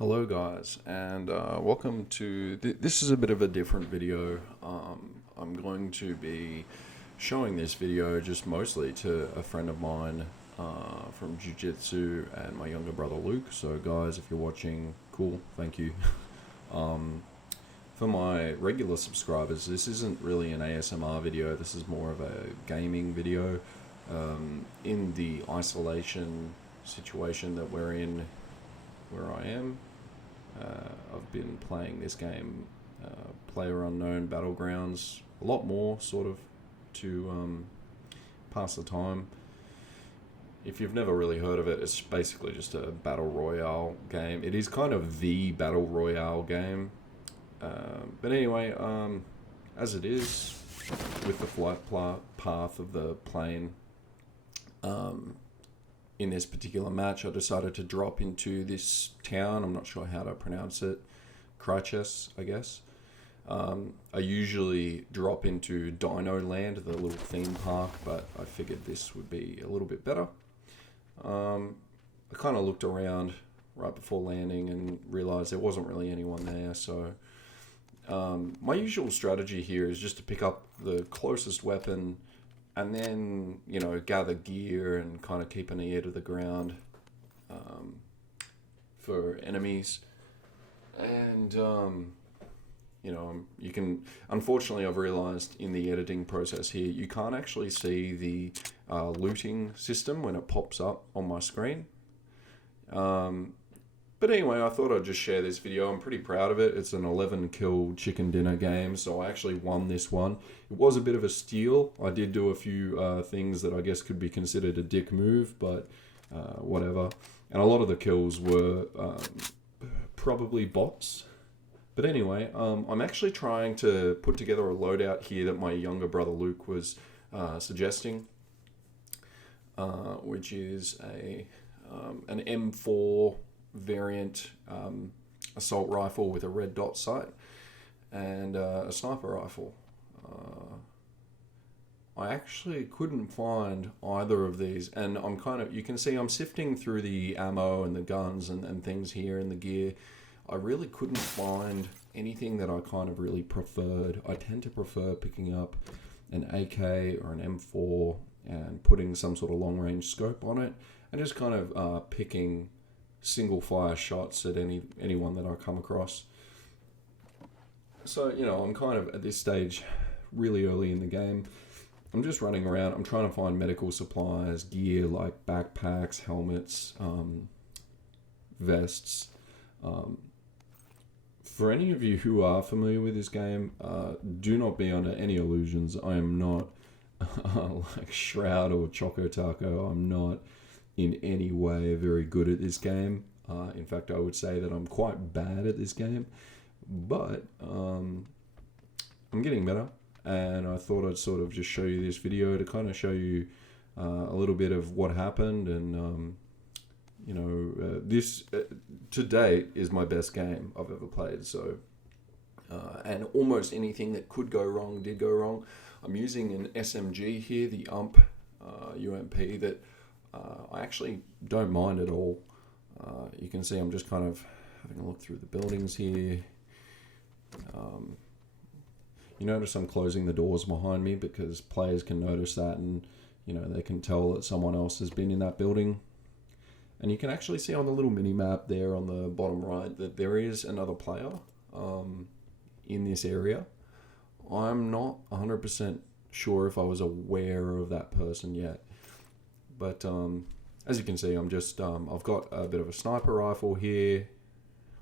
Hello guys, and welcome to this is a bit of a different video. I'm going to be showing this video just mostly to a friend of mine from Jiu-Jitsu and my younger brother Luke. So guys, if you're watching, cool, thank you. For my regular subscribers, this isn't really an ASMR video, this is more of a gaming video. In the isolation situation that we're in where I am. I've been playing this game, PlayerUnknown Battlegrounds, a lot more sort of to pass the time. If you've never really heard of it, it's basically just a battle royale game. It is kind of the battle royale game. But anyway, as it is, with the flight path of the plane, in this particular match, I decided to drop into this town. I'm not sure how to pronounce it. Kryches, I guess. I usually drop into Dino Land, the little theme park, but I figured this would be a little bit better. I kind of looked around right before landing and realized there wasn't really anyone there. So my usual strategy here is just to pick up the closest weapon and then, gather gear and kind of keep an ear to the ground for enemies. And, you can, unfortunately, I've realized in the editing process here, you can't actually see the looting system when it pops up on my screen. But anyway, I thought I'd just share this video. I'm pretty proud of it. It's an 11 kill chicken dinner game, so I actually won this one. It was a bit of a steal. I did do a few things that I guess could be considered a dick move, but whatever. And a lot of the kills were probably bots. But anyway, I'm actually trying to put together a loadout here that my younger brother Luke was suggesting, which is an M4 variant assault rifle with a red dot sight and a sniper rifle. I actually couldn't find either of these, and you can see I'm sifting through the ammo and the guns and things here and the gear. I really couldn't find anything that I kind of really preferred. I tend to prefer picking up an AK or an M4 and putting some sort of long range scope on it and just kind of picking single fire shots at anyone that I come across. So, I'm kind of at this stage really early in the game. I'm just running around. I'm trying to find medical supplies, gear like backpacks, helmets, vests. For any of you who are familiar with this game, do not be under any illusions. I am not like Shroud or Choco Taco. I'm not in any way very good at this game. In fact, I would say that I'm quite bad at this game, but I'm getting better, and I thought I'd sort of just show you this video to kind of show you a little bit of what happened, and this to date is my best game I've ever played, so and almost anything that could go wrong did go wrong. I'm using an SMG here, the UMP, that I actually don't mind at all. You can see I'm just kind of having a look through the buildings here. You notice I'm closing the doors behind me because players can notice that, and they can tell that someone else has been in that building. And you can actually see on the little mini map there on the bottom right that there is another player in this area. I'm not 100% sure if I was aware of that person yet, but as you can see, I'm just I've got a bit of a sniper rifle here.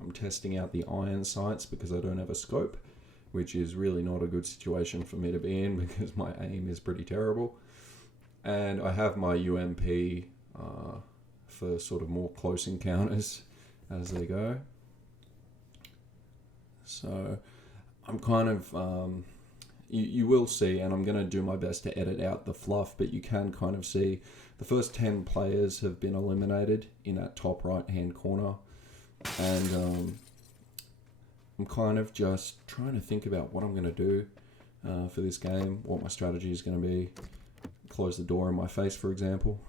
I'm testing out the iron sights because I don't have a scope, which is really not a good situation for me to be in because my aim is pretty terrible. And I have my UMP for sort of more close encounters as they go. So I'm kind of you will see, and I'm going to do my best to edit out the fluff, but you can kind of see the first 10 players have been eliminated in that top right hand corner. And I'm kind of just trying to think about what I'm going to do for this game, what my strategy is going to be. Close the door in my face, for example.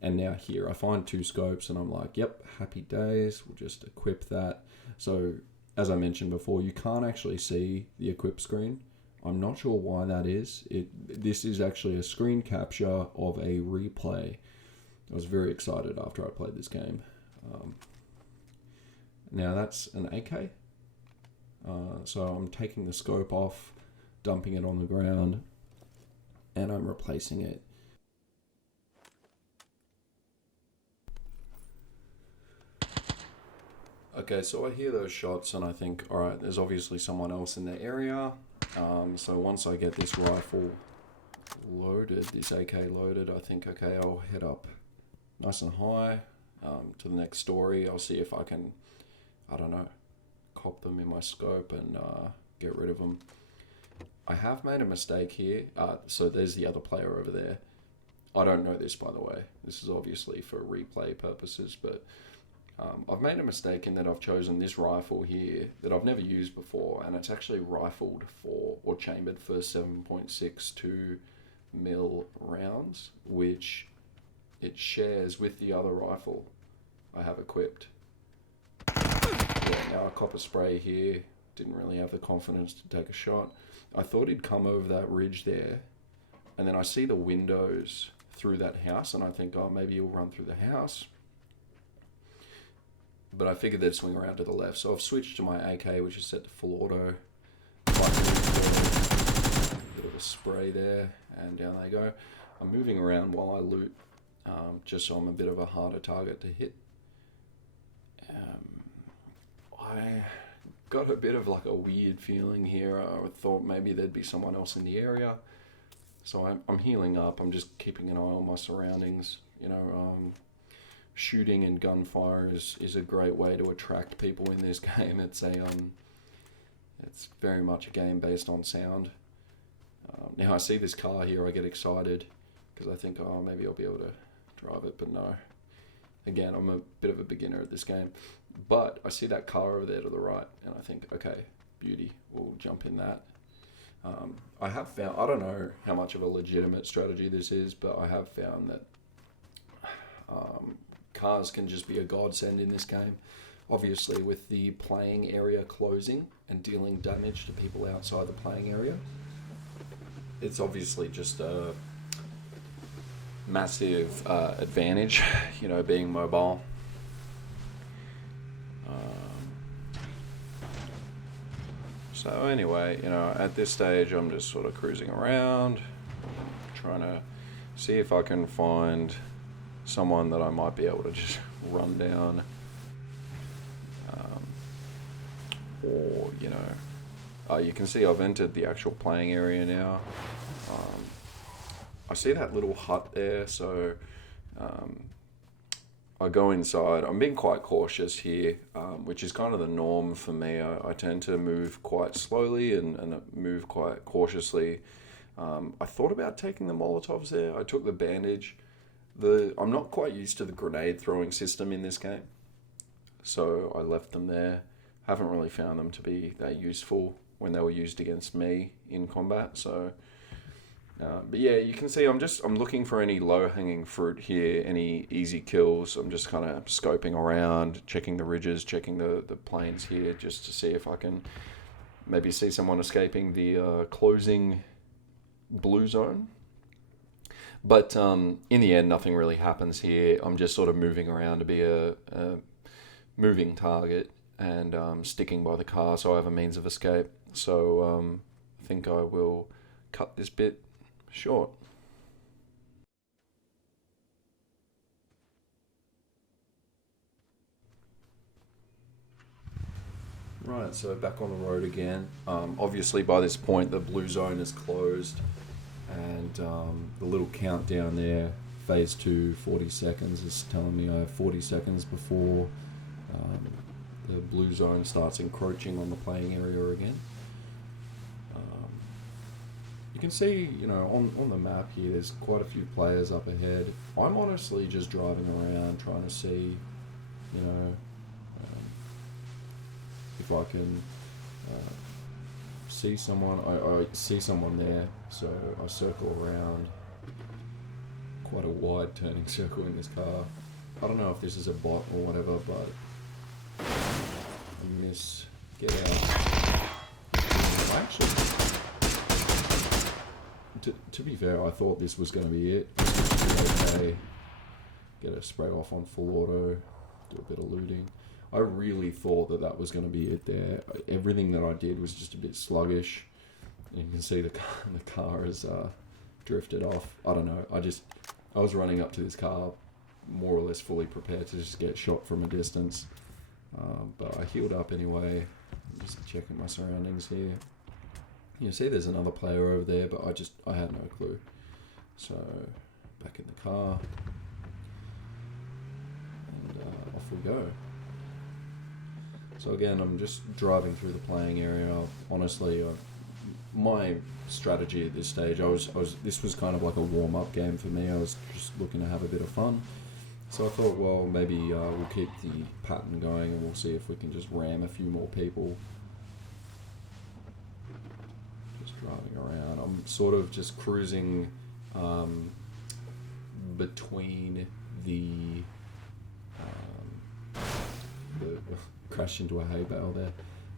And now here I find 2 scopes and I'm like, yep, happy days. We'll just equip that. So as I mentioned before, you can't actually see the equip screen. I'm not sure why that is. This is actually a screen capture of a replay. I was very excited after I played this game. Now that's an AK. So I'm taking the scope off, dumping it on the ground, and I'm replacing it. Okay, so I hear those shots and I think, alright, there's obviously someone else in the area. So once I get this rifle loaded, this AK loaded, I think, okay, I'll head up nice and high to the next story. I'll see if I can, I don't know, cop them in my scope and get rid of them. I have made a mistake here. So there's the other player over there. I don't know this, by the way. This is obviously for replay purposes, but I've made a mistake in that I've chosen this rifle here that I've never used before, and it's actually rifled for, or chambered for 7.62 mil rounds, which it shares with the other rifle I have equipped. Yeah, now I cop a spray here. Didn't really have the confidence to take a shot. I thought he'd come over that ridge there, and then I see the windows through that house, and I think, oh, maybe he'll run through the house. But I figured they'd swing around to the left, so I've switched to my AK, which is set to full auto. Bit of a spray there, and down they go. I'm moving around while I loot, just so I'm a bit of a harder target to hit. I got a bit of like a weird feeling here. I thought maybe there'd be someone else in the area. So I'm healing up. I'm just keeping an eye on my surroundings. You know, shooting and gunfire is a great way to attract people in this game. It's very much a game based on sound. Now I see this car here, I get excited because I think, oh, maybe I'll be able to drive it, but no. Again, I'm a bit of a beginner at this game. But I see that car over there to the right, and I think, okay, beauty, we'll jump in that. I have found, I don't know how much of a legitimate strategy this is, but I have found that cars can just be a godsend in this game. Obviously, with the playing area closing and dealing damage to people outside the playing area, it's obviously just a massive advantage, you know, being mobile. So anyway, you know, at this stage, I'm just sort of cruising around, trying to see if I can find someone that I might be able to just run down, or, you know, you can see I've entered the actual playing area now. I see that little hut there, so I go inside. I'm being quite cautious here, which is kind of the norm for me. I tend to move quite slowly and move quite cautiously. I thought about taking the Molotovs there. I took the bandage. I'm not quite used to the grenade throwing system in this game, so I left them there. Haven't really found them to be that useful when they were used against me in combat. So, but yeah, you can see I'm looking for any low-hanging fruit here, any easy kills. I'm just kind of scoping around, checking the ridges, checking the plains here, just to see if I can maybe see someone escaping the closing blue zone. But in the end, nothing really happens here. I'm just sort of moving around to be a moving target and sticking by the car so I have a means of escape. So I think I will cut this bit short. Right, so back on the road again. Obviously by this point the blue zone is closed, and the little countdown there, phase 2, 40 seconds, is telling me I have 40 seconds before the blue zone starts encroaching on the playing area again. You can see, you know, on the map here, there's quite a few players up ahead. I'm honestly just driving around trying to see, you know, if I can see someone. I see someone there, so I circle around quite a wide turning circle in this car. I don't know if this is a bot or whatever, but I miss get out. I actually, to be fair, I thought this was going to be it. Okay, get a spray off on full auto, do a bit of looting. I really thought that that was going to be it there. Everything that I did was just a bit sluggish. You can see the car has drifted off. I don't know. I was running up to this car more or less fully prepared to just get shot from a distance. But I healed up anyway. I'm just checking my surroundings here. You see there's another player over there, but I had no clue. So back in the car. And off we go. So again, I'm just driving through the playing area. Honestly, my strategy at this stage, this was kind of like a warm-up game for me. I was just looking to have a bit of fun. So I thought, well, maybe we'll keep the pattern going and we'll see if we can just ram a few more people. Just driving around. I'm sort of just cruising between the crashed into a hay bale there.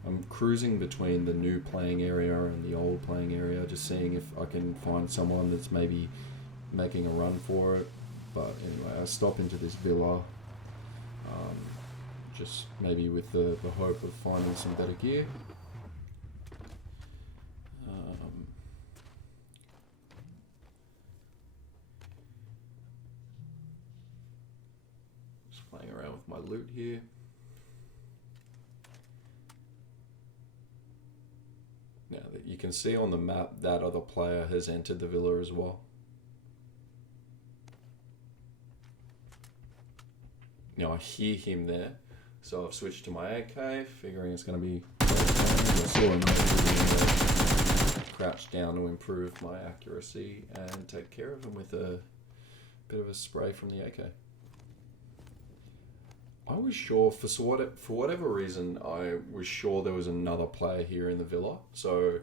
I'm cruising between the new playing area and the old playing area, just seeing if I can find someone that's maybe making a run for it. But anyway, I stop into this villa, just maybe with the hope of finding some better gear. Just playing around with my loot here. Now that you can see on the map, that other player has entered the villa as well. Now I hear him there, so I've switched to my AK, figuring it's going to be. I saw him crouch down to improve my accuracy and take care of him with a bit of a spray from the AK. I was sure, for whatever reason, I was sure there was another player here in the villa, so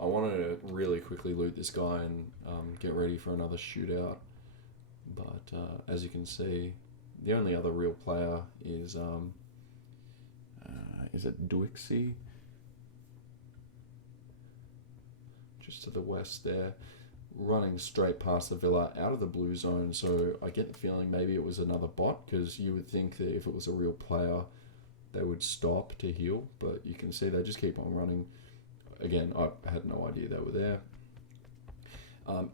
I wanted to really quickly loot this guy and get ready for another shootout. But as you can see, the only other real player is it Duixie? Just to the west there, running straight past the villa out of the blue zone. So I get the feeling maybe it was another bot, because you would think that if it was a real player they would stop to heal, but you can see they just keep on running. Again, I had no idea they were there.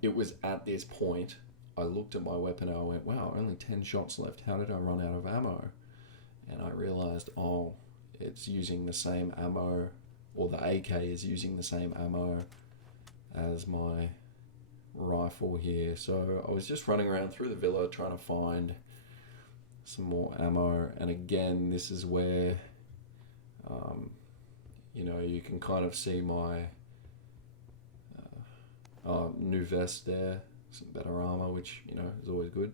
It was at this point I looked at my weapon and I went, wow, only 10 shots left, how did I run out of ammo? And I realized, oh, it's using the same ammo, or the AK is using the same ammo as my rifle here. So I was just running around through the villa trying to find some more ammo, and again, this is where you can kind of see my new vest there, some better armor, which is always good.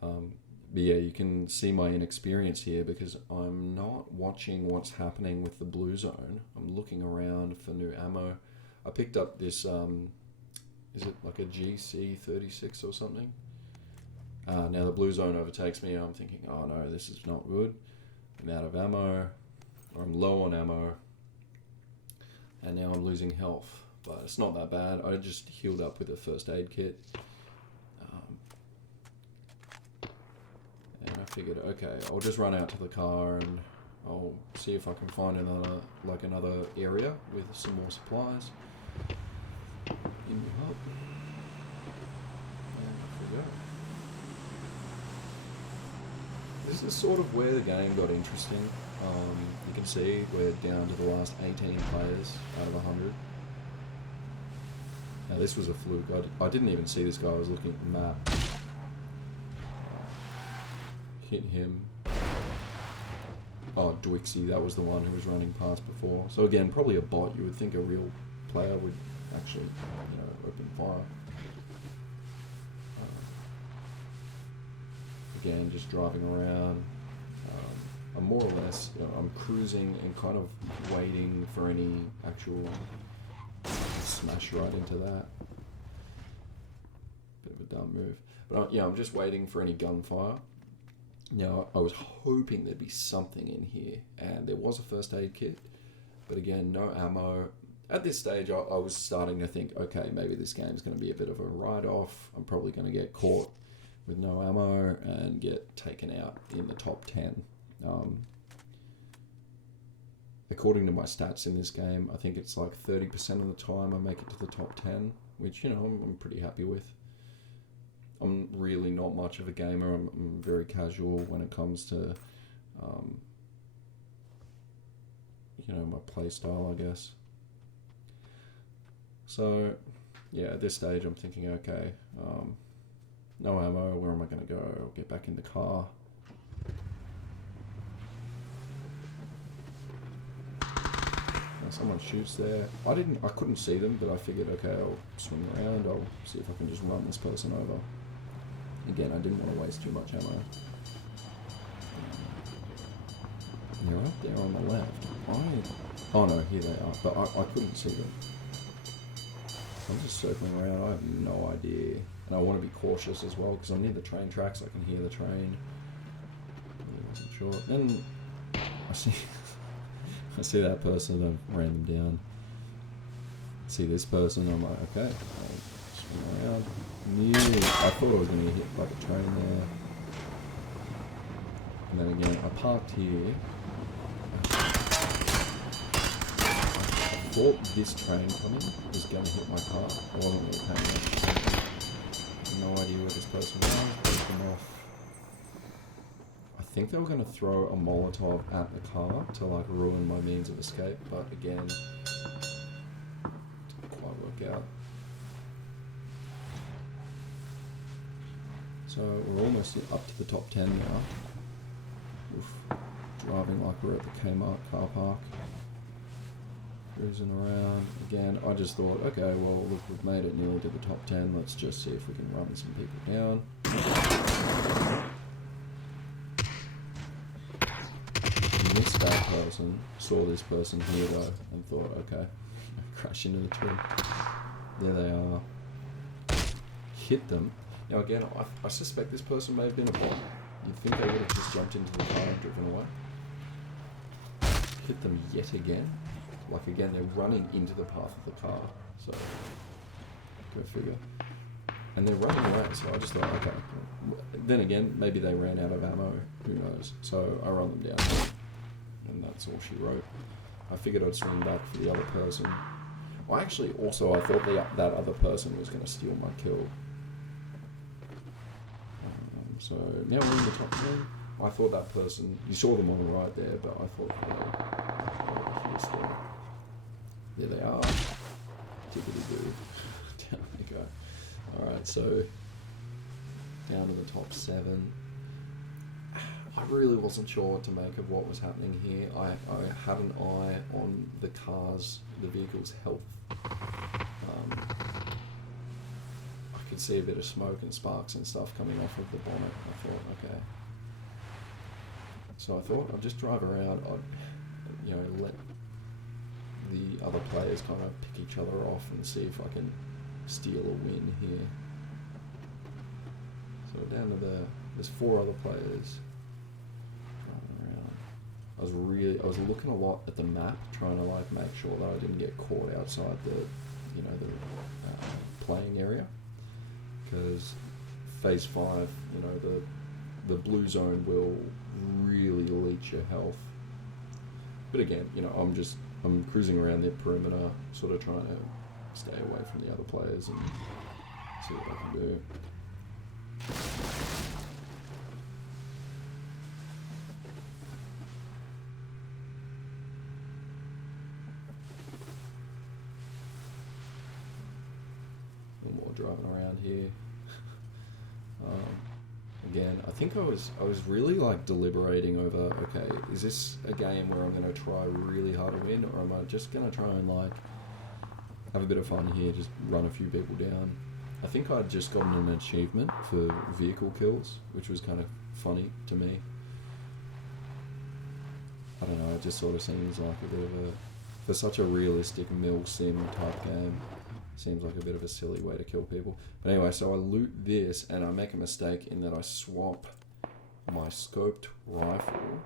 But yeah, you can see my inexperience here because I'm not watching what's happening with the blue zone. I'm looking around for new ammo. I picked up this is it like a GC36 or something? Now the blue zone overtakes me. I'm thinking, oh no, this is not good. I'm out of ammo, or I'm low on ammo, and now I'm losing health. But it's not that bad. I just healed up with a first aid kit. And I figured, okay, I'll just run out to the car and I'll see if I can find another area with some more supplies. Give me help. And off we go. This is sort of where the game got interesting. You can see we're down to the last 18 players out of 100. Now this was a fluke. I didn't even see this guy. I was looking at the map. Hit him. Oh, Duixie, that was the one who was running past before. So again, probably a bot. You would think a real player would actually, open fire. Again, just driving around. I'm more or less, I'm cruising and kind of waiting for any actual smash right into that. Bit of a dumb move. But yeah, I'm just waiting for any gunfire. Now, I was hoping there'd be something in here, and there was a first aid kit, but again, no ammo. At this stage, I was starting to think, okay, maybe this game's going to be a bit of a write-off. I'm probably going to get caught with no ammo and get taken out in the top 10. According to my stats in this game, I think it's like 30% of the time I make it to the top 10, which, you know, I'm pretty happy with. I'm really not much of a gamer. I'm very casual when it comes to, you know, my play style, I guess. So, yeah, at this stage I'm thinking, okay, no ammo, where am I going to go? I'll get back in the car. Now someone shoots there. I couldn't see them, but I figured, okay, I'll swing around, I'll see if I can just run this person over. Again, I didn't want to waste too much ammo. They're up there on the left. Oh no, here they are, but I couldn't see them. I'm just circling around, I have no idea. And I want to be cautious as well, because I'm near the train tracks, I can hear the train. I wasn't sure. Then I see that person, I've ran them down. See this person, I'm like, okay, I'll swing around. I thought I was going to get hit by the train there. And then again, I parked here. I thought this train coming was going to hit my car. I wasn't really paying attention. No idea where this person was. Broken off. I think they were going to throw a Molotov at the car to like ruin my means of escape, but again, didn't quite work out. So we're almost up to the top 10 now. Oof. Driving like we're at the Kmart car park. Cruising around. Again, I just thought, okay, well, look, we've made it nearly to the top 10. Let's just see if we can run some people down. Missed that person. Saw this person here though and thought, okay, crash into the tree. There they are. Hit them. Now again, I suspect this person may have been a bot. You'd think they would have just jumped into the car and driven away. Hit them yet again. Like again, they're running into the path of the car. So, go figure. And they're running away, so I just thought, okay. Then again, maybe they ran out of ammo. Who knows? So I run them down. And that's all she wrote. I figured I'd swing back for the other person. Well, actually, also, I thought that other person was going to steal my kill. So now we're in the top 10. I thought that person, you saw them on the right there, but I thought they were here still. There they are. Tickety-boo. Down we go. Alright, so down to the top 7. I really wasn't sure what to make of what was happening here. I had an eye on the vehicle's health. I could see a bit of smoke and sparks and stuff coming off of the bonnet. I thought, okay. So I thought I'd just drive around. I'd, you know, let the other players kind of pick each other off and see if I can steal a win here. So down to there's 4 other players driving around. I was looking a lot at the map, trying to like make sure that I didn't get caught outside the playing area. Because phase 5, you know, the blue zone will really leach your health. But again, you know, I'm cruising around the perimeter, sort of trying to stay away from the other players and see what I can do. A little more driving around here. Again, I think I was really like deliberating over, okay, is this a game where I'm going to try really hard to win, or am I just going to try and like have a bit of fun here, just run a few people down? I think I'd just gotten an achievement for vehicle kills, which was kind of funny to me. I don't know, it just sort of seems like a bit of for such a realistic mil sim type game, Seems like a bit of a silly way to kill people. But anyway, so I loot this, and I make a mistake in that I swap my scoped rifle.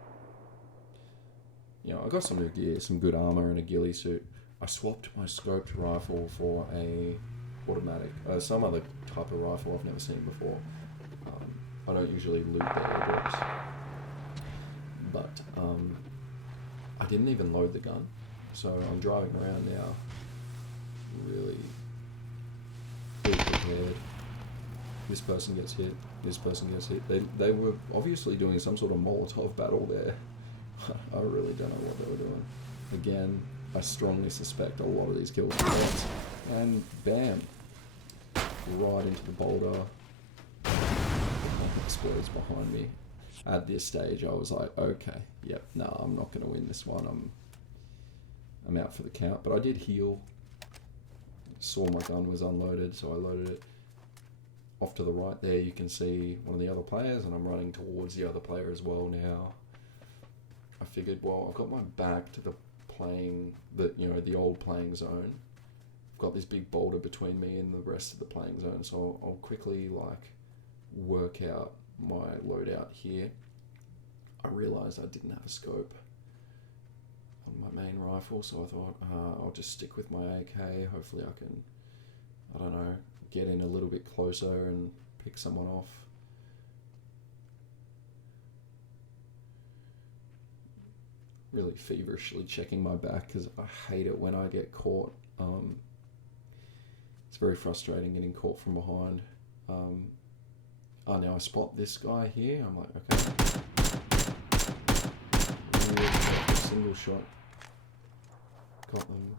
You know, I got some new gear, some good armor, and a ghillie suit. I swapped my scoped rifle for a automatic, some other type of rifle I've never seen before. I don't usually loot the airdrops, but I didn't even load the gun. So I'm driving around now, really prepared. This person gets hit, this person gets hit. They were obviously doing some sort of Molotov battle there. I really don't know what they were doing. Again, I strongly suspect a lot of these kills are bots. And bam, right into the boulder. Explodes behind me. At this stage, I was like, okay, yep, no, I'm not going to win this one. I'm out for the count. But I did heal. Saw my gun was unloaded, so I loaded it. Off to the right there, you can see one of the other players, and I'm running towards the other player as well now. I figured, well, I've got my back to the old playing zone. I've got this big boulder between me and the rest of the playing zone, so I'll quickly work out my loadout here. I realized I didn't have a scope on my main rifle, so I thought I'll just stick with my AK. Hopefully I can, I don't know, get in a little bit closer and pick someone off. Really feverishly checking my back because I hate it when I get caught. It's very frustrating getting caught from behind. Now I spot this guy here. I'm like, okay. Really single shot. Got them.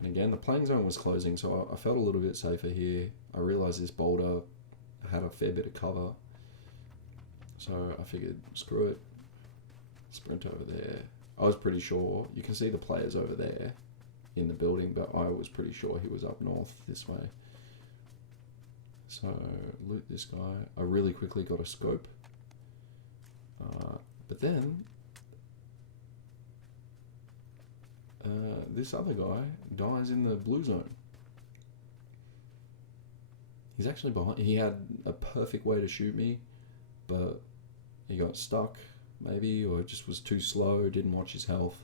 And again, the playing zone was closing, so I felt a little bit safer here. I realized this boulder had a fair bit of cover. So I figured, screw it. Sprint over there. I was pretty sure, you can see the players over there in the building, but I was pretty sure he was up north this way. So, loot this guy. I really quickly got a scope. But then, this other guy dies in the blue zone. He's actually behind. He had a perfect way to shoot me, but he got stuck, maybe, or just was too slow, didn't watch his health.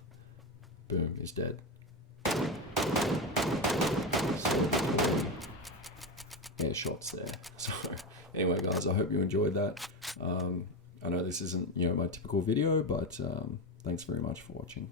Boom, he's dead. Air shots there. So anyway, guys, I hope you enjoyed that. I know this isn't, my typical video, but thanks very much for watching.